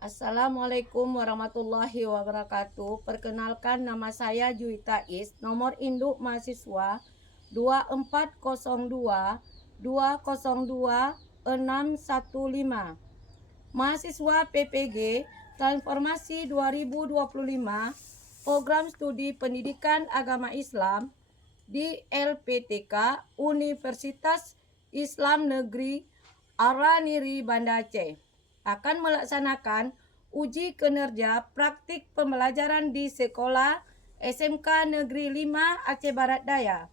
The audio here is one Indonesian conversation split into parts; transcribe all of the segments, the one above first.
Assalamualaikum warahmatullahi wabarakatuh. Perkenalkan, nama saya Juwita Is. Nomor induk mahasiswa 2402 202 615. Mahasiswa PPG Transformasi 2025 Program Studi Pendidikan Agama Islam di LPTK Universitas Islam Negeri Araniri Banda Aceh akan melaksanakan uji kinerja praktik pembelajaran di sekolah SMK Negeri 5 Aceh Barat Daya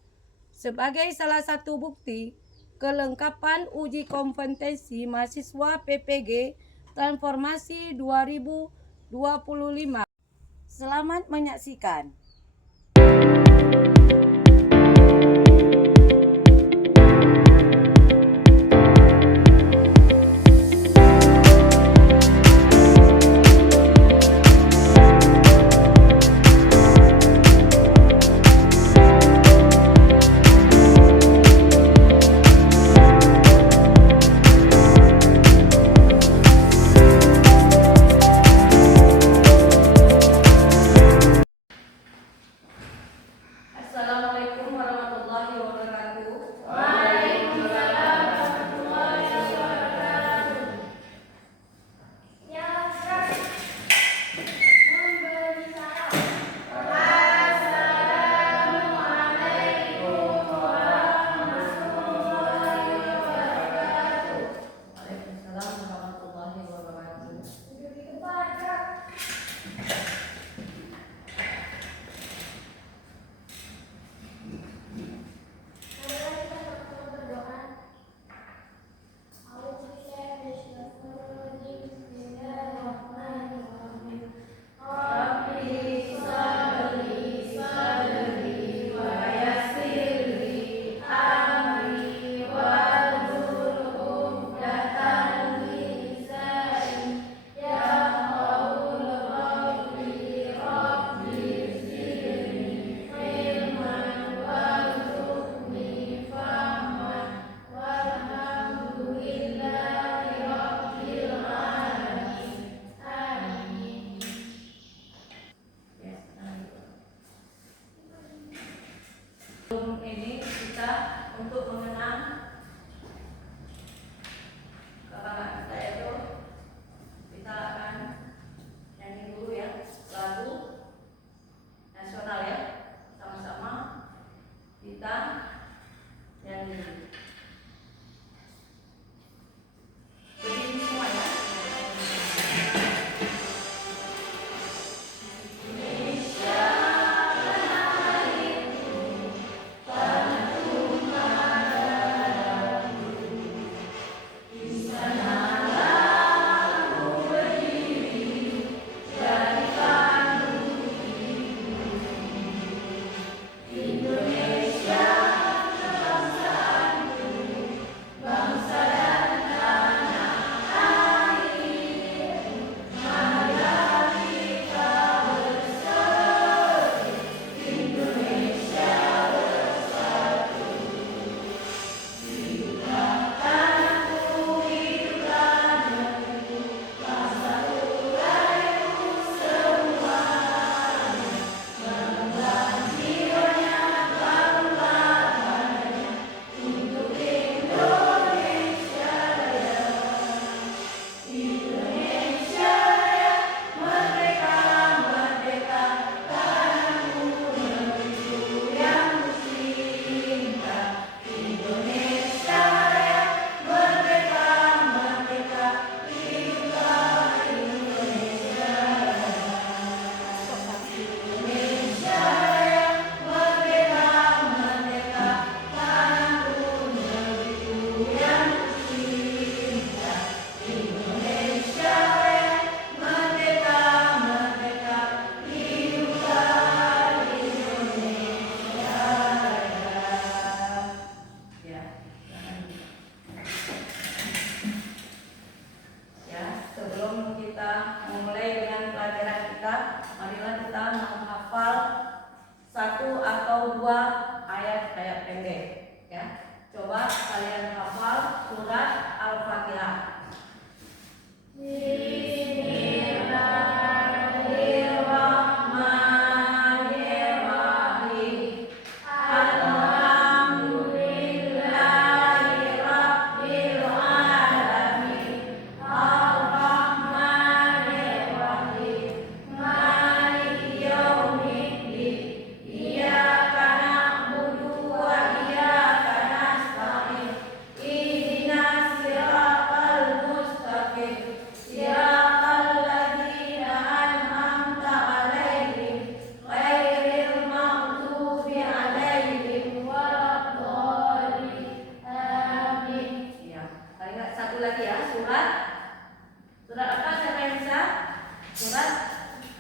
sebagai salah satu bukti kelengkapan uji kompetensi mahasiswa PPG Transformasi 2025. Selamat menyaksikan. Assalamualaikum Surat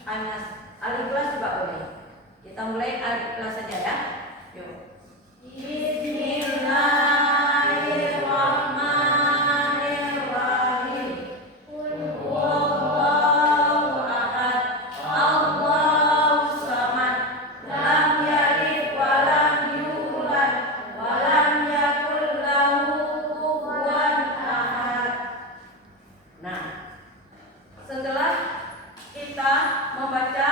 An-Nas. Al-Ikhlas juga boleh. Kita mulai Al-Ikhlas saja ya. Yuk. Bismillahirrahmanirrahim. Qul huwallahu ahad. Allahus samad. Lam yalid wa lam yulad wa lam yakul lahu kufuwan ahad. Nah, setelah kita membaca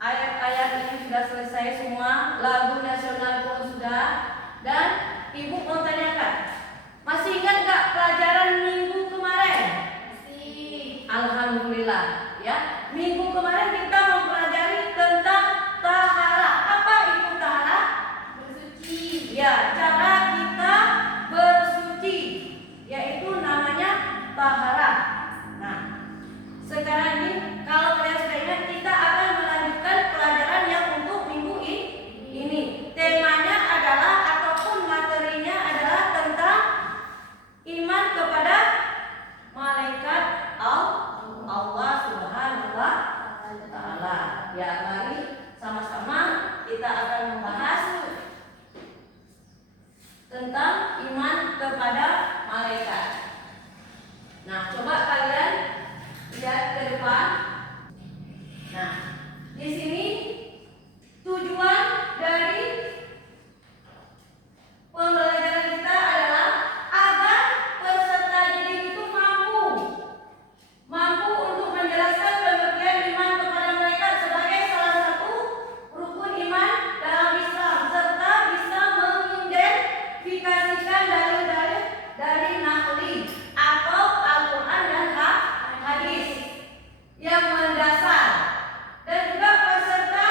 ayat-ayat ini sudah selesai semua, lagu nasional pun sudah, dan ibu mau tanyakan, masih ingat gak pelajaran minggu kemarin? Masih. Alhamdulillah ya. Minggu kemarin kita mempelajari tentang tahara. Apa itu tahara? Bersuci. Ya, cara kita bersuci, yaitu namanya tahara. Nah, sekarang ini kalau kalian sudah ingat, kita akan melanjutkan pelajaran yang untuk minggu ini. Temanya adalah ataupun materinya adalah tentang iman kepada malaikat Allah Subhanahu wa Ta'ala. Ya, mari sama-sama kita akan membahas tentang iman kepada malaikat. Nah, coba kalian lihat ke depan. Nah, di sini tujuan dari pembelajaran kita adalah agar peserta didik itu mampu untuk menjelaskan pengertian iman kepada mereka sebagai salah satu rukun iman dalam Islam, serta bisa mengidentifikasikan dalil-dalil dari naqli atau Al-Quran dan hadis yang mendasar, dan juga peserta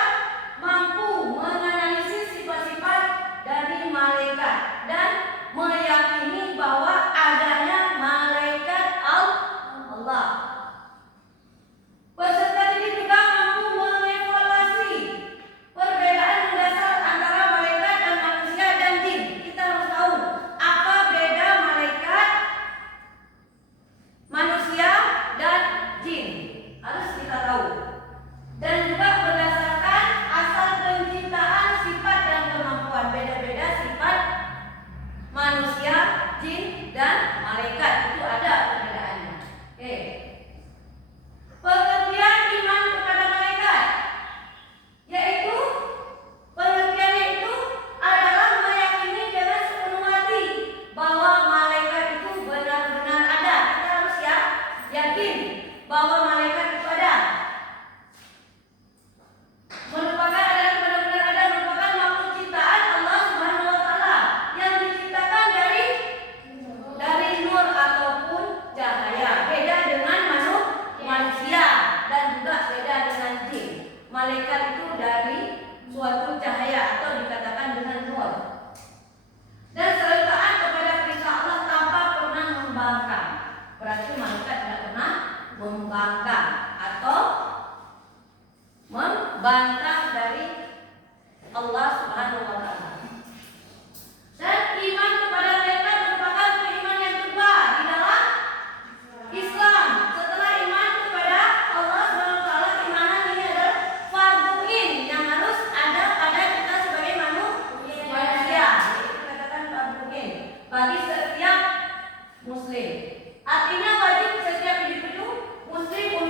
mampu menganalisis sifat-sifat dari malaikat dan meyakini bahwa adanya malaikat Allah. Peserta didik juga mampu mengevaluasi perbedaan mendasar antara malaikat dan manusia dan jin. Kita harus tahu apa beda malaikat, manusia, dan jin. Harus kita tahu. Dan juga berdasarkan asal penciptaan, sifat dan kemampuan. Beda-beda sifat manusia, jin, dan malaikat. Itu ada perbedaannya. Oke. Pengertian iman kepada malaikat, yaitu pengertiannya itu adalah meyakini dengan sepenuh hati bahwa malaikat itu benar-benar ada. Kita harus yakin bahwa malaikat itu ada. Merupakan adalah benar-benar ada, merupakan makhluk ciptaan Allah Subhanahu wa Ta'ala yang diciptakan dari nur ataupun cahaya. Beda dengan manusia dan juga beda dengan jin. Malaikat itu dari suatu cahaya atau dikatakan dengan nur. Dan selalu taat kepada perintah Allah tanpa pernah membangkang. Berarti malaikat tidak pernah membangkang atau membantah dari Allah Subhanahu wa Ta'ala. Dan iman kepada malaikat merupakan keimanan yang kedua di dalam Islam. Setelah iman kepada Allah Subhanahu wa Ta'ala, keimanan ini adalah fardhuin yang harus ada pada kita sebagai manusia. Itu dikatakan fardhuin bagi setiap muslim. Artinya wajib setiap individu muslim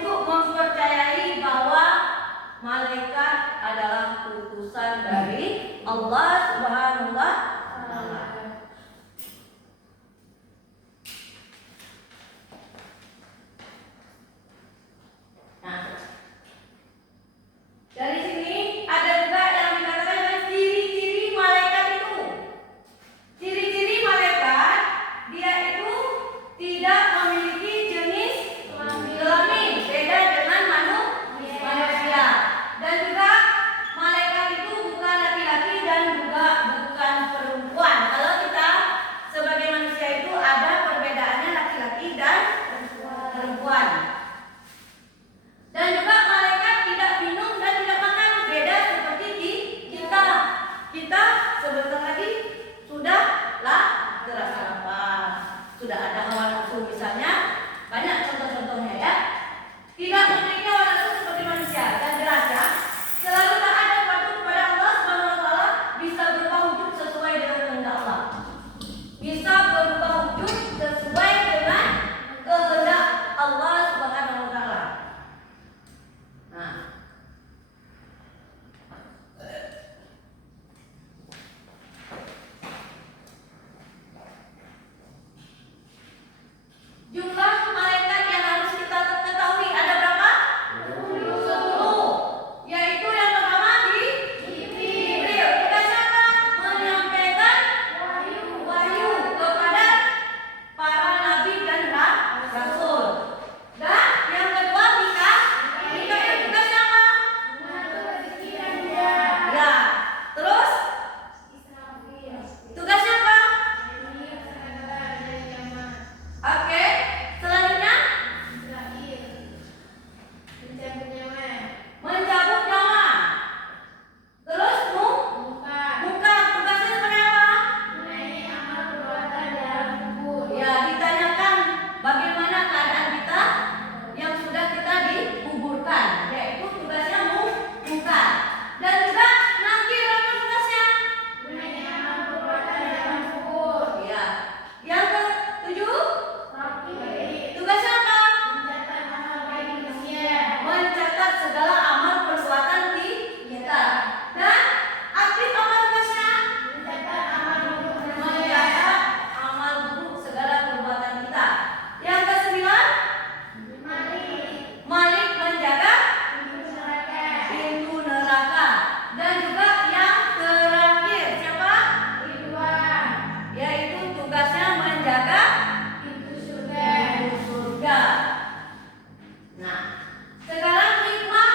Nah, sekarang hikmah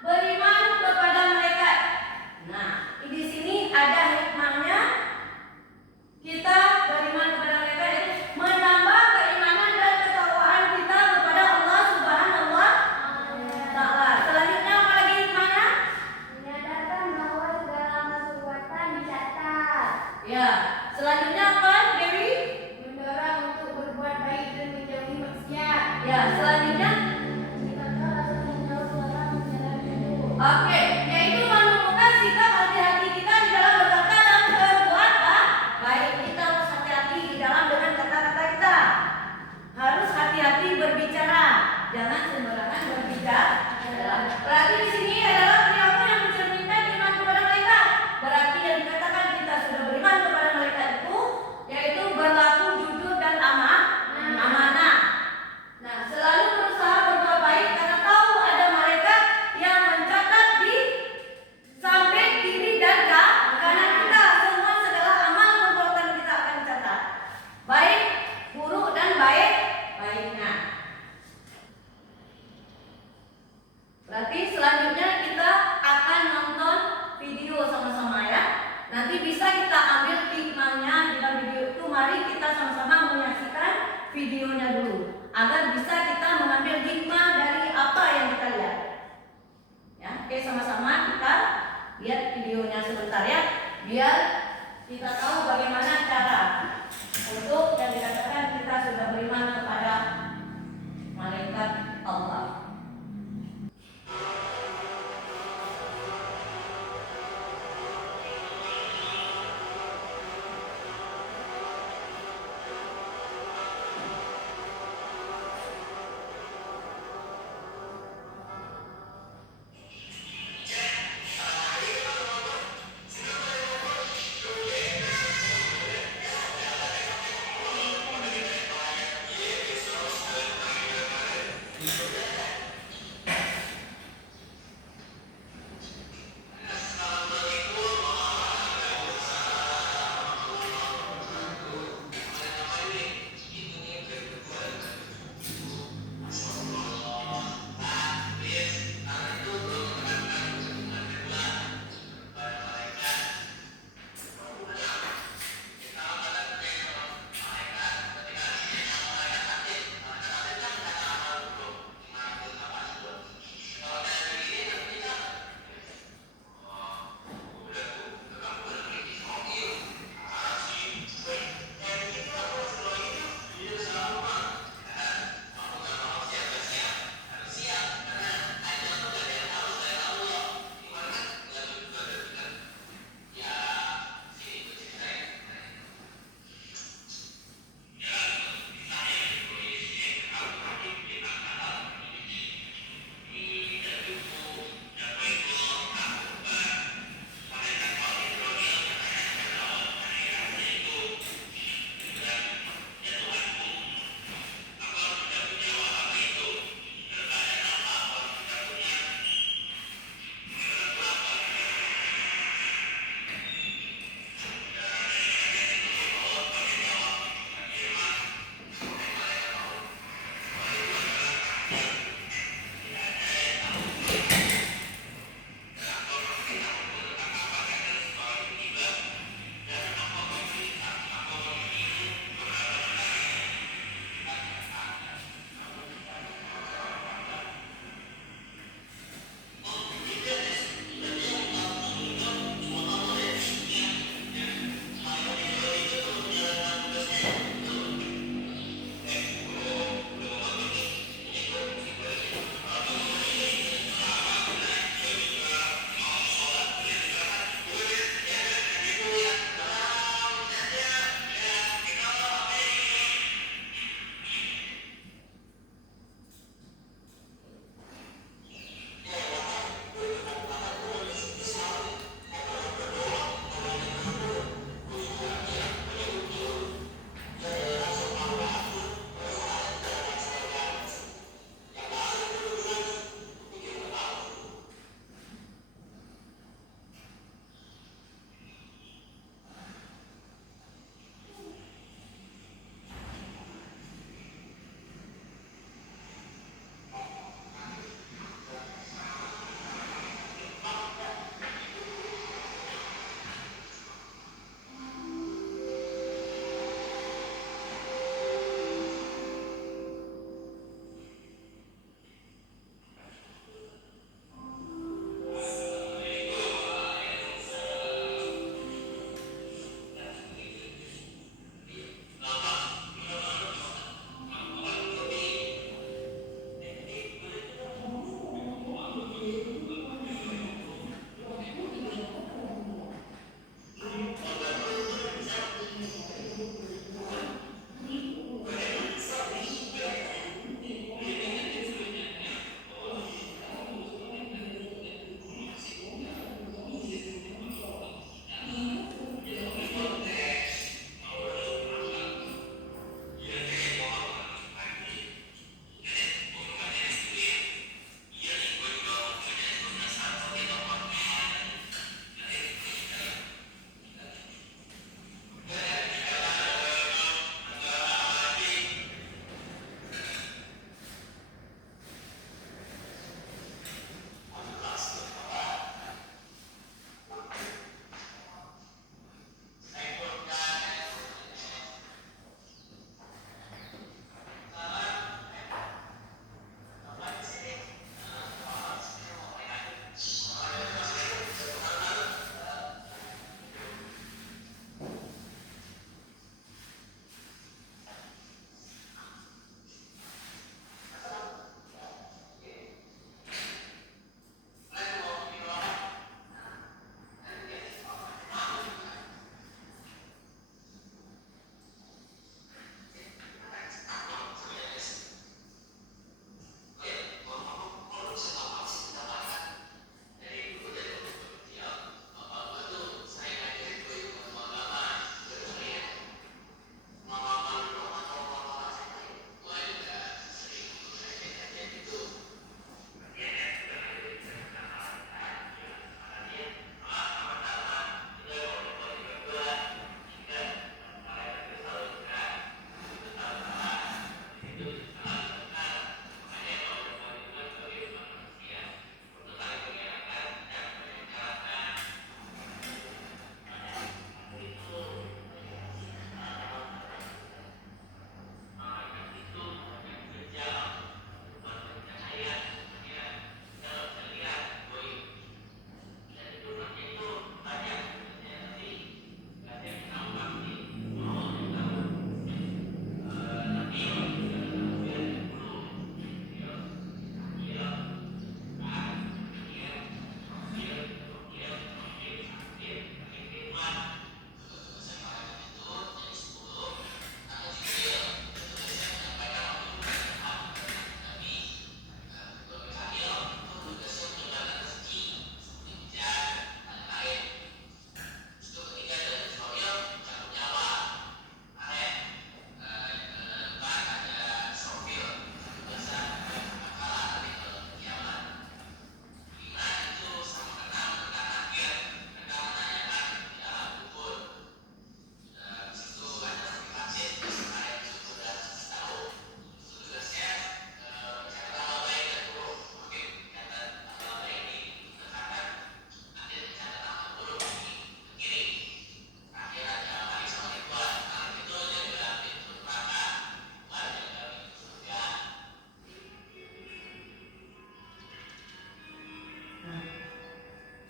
beriman kepada malaikat. Nah, di sini ada hikmahnya. Kita beriman kepada malaikat itu menambah keimanan dan ketakwaan kita kepada Allah Subhanahu wa Ta'ala. Selanjutnya apa lagi hikmahnya? Menyadarkan bahwa segala perbuatan dicatat. Ya, selanjutnya apa, Dewi? Mendorong untuk berbuat baik dan menjauhi maksiat. Ya, selanjutnya. Oke, yaitu menumbuhkan sikap hati-hati kita di dalam berkata dan berbuat baik. Kita harus hati-hati di dalam dengan kata-kata kita. Harus hati-hati berbicara, jangan sembarangan berbicara. Berarti di sini adalah perilaku yang mencerminkan iman kepada malaikat. Berarti yang dikatakan kita sudah beriman kepada malaikat itu yaitu berlaku jujur dan amanah. Nah, selalu berusaha berbuat baik karena tahu ada malaikat yang mencatat di samping kiri dan kanan kita. Semua segala amal perbuatan kita akan dicatat, baik buruk dan baiknya. Berarti selanjutnya kita akan nonton video sama-sama ya. Nanti bisa kita ambil hikmahnya di dalam video itu. Mari kita sama-sama menyaksikan videonya dulu agar bisa kita mengambil hikmah dari apa yang kita lihat. Ya, oke, sama-sama kita lihat videonya sebentar ya, biar kita tahu bagaimana cara untuk yang dikatakan kita sudah beriman kepada malaikat Allah.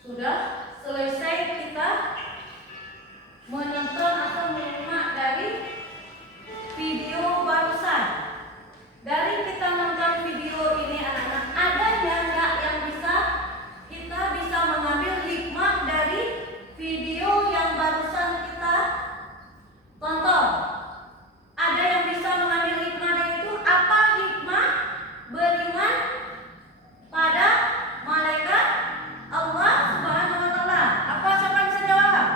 Sudah selesai kita menonton atau menyimak dari video barusan. Dari kita nonton video ini anak-anak, ada nggak yang kita bisa mengambil hikmah dari video yang barusan kita tonton? Ada yang bisa mengambil hikmah dari itu? Apa hikmah beriman pada malaikat Allah Subhanahu wa taala? Apa, siapa bisa jawab?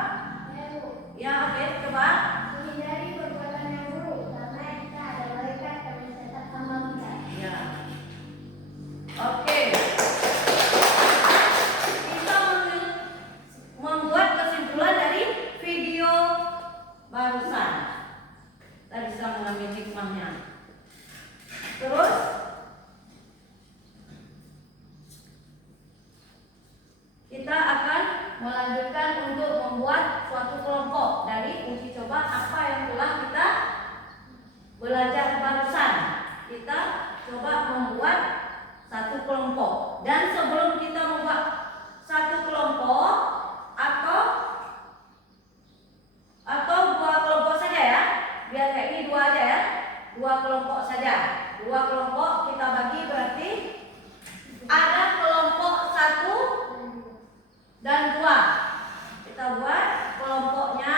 Ya, oke, coba. Menghindari perbuatan yang buruk karena kita ada malaikat yang mencatat amal kita. Ya. Oke. Kita membuat kesimpulan dari video barusan. Kita bisa mengambil hikmahnya. Terus kita akan melanjutkan untuk membuat suatu kelompok dari uji coba apa yang telah kita belajar barusan. Kita coba membuat satu kelompok. Dan sebelum kita membuat satu kelompok atau dua kelompok saja ya, biar kayak ini dua aja ya, dua kelompok saja. Dua kelompok kita bagi, berarti ada kelompok 1 dan 2. Kita buat kelompoknya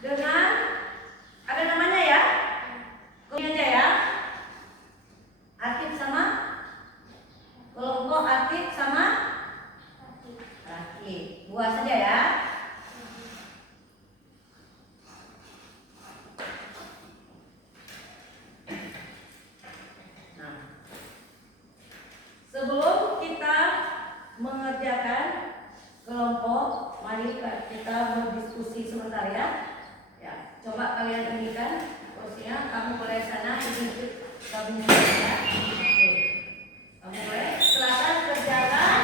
dengan ada namanya ya, ini aja ya, Akib sama kelompok Akib sama Rakib. 2 saja ya. Nah, sebelum kita mengerjakan kelompok, mari kita berdiskusi sebentar ya. Ya, coba kalian inikan kursinya, kamu boleh sana, ini gabung ya. Oke, kamu boleh silakan kerjakan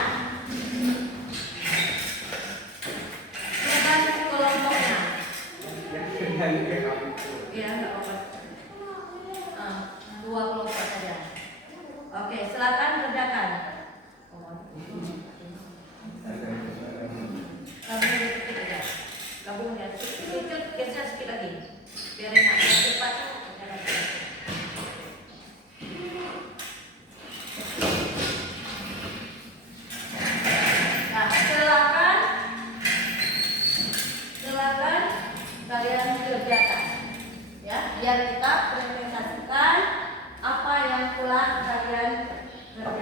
dengan kelompoknya. Iya, nggak apa-apa. 2 kelompok saja. Oke, silakan kerjakan. Gabung sedikit aja. Gabung ya, sedikit geser sedikit lagi. Biar enak, cepat. Nah, silakan kalian kerjakan. Ya, biar kita presentasikan apa yang telah kalian kerjakan.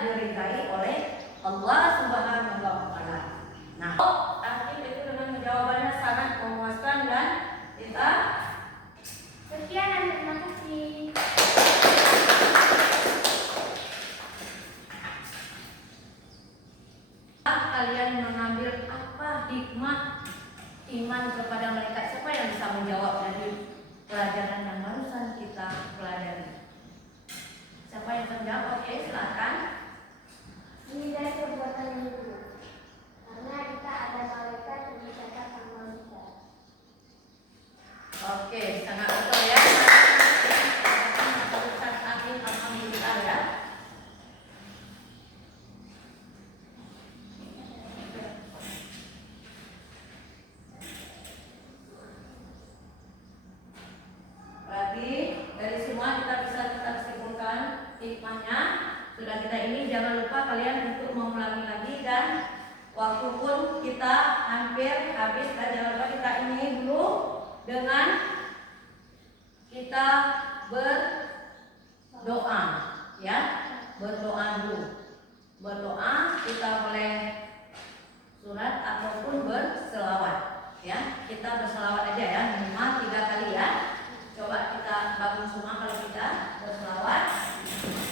diridai oleh Allah Subhanahu wa taala. Nah, akhir itu dengan jawabannya sangat memuaskan dan kita Sekian dan terima kasih. kalian mengambil apa hikmah iman kepada malaikat? Siapa yang bisa menjawab dari pelajaran yang barusan kita pelajari? Siapa yang bisa menjawab? Oke, silakan. Ini dari perbuatan yang buruk. Karena kita ada malaikat yang mencatatkan manusia. Oke, sangat betul ya. Ustaz Amin, alhamdulillah ya. Berarti dari semua kita bisa simpulkan hikmahnya. Sudah kita ini jangan lupa kalian untuk mengulangi lagi, dan waktu pun kita hampir habis, dan jangan lupa kita ini dulu dengan kita berdoa ya, berdoa dulu. Berdoa kita boleh surat ataupun berselawat ya. Kita berselawat aja ya, minimal 3 kali ya. Coba kita bangun semua kalau kita berselawat.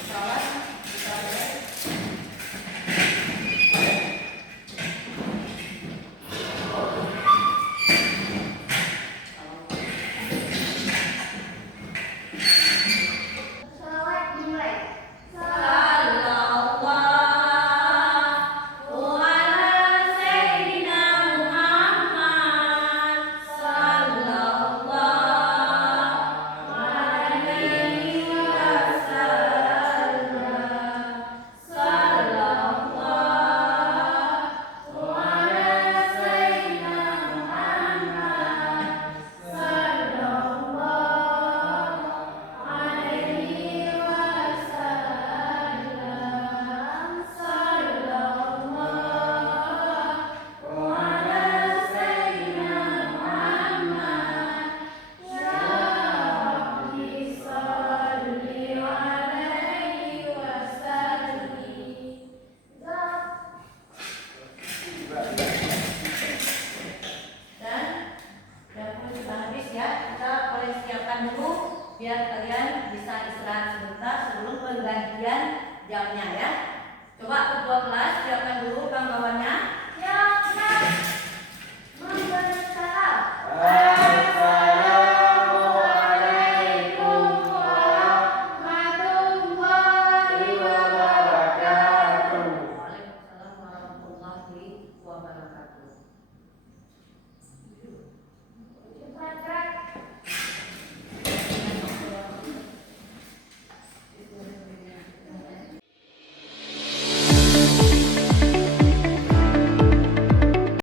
Selawat kita boleh. Selawat dimulai. Sallallahu ala sayyidina Muhammad, sallallahu alaihi wasallam, sallallahu ala sayyidina Muhammad, sallallahu alaihi wasallam, sallallahu ala sayyidina Muhammad. Ya Rabbi sholli alaihi wasallim. Dan dapur sudah habis ya, kita boleh siapkan dulu biar kalian bisa istirahat sebentar sebelum penggantian jamnya ya. Coba ketua kelas siapkan dulu kawan-kawannya. Ya, Ustaz. Memberi salam. Assalamualaikum warahmatullahi wabarakatuh. Waalaikumsalam warahmatullahi wabarakatuh.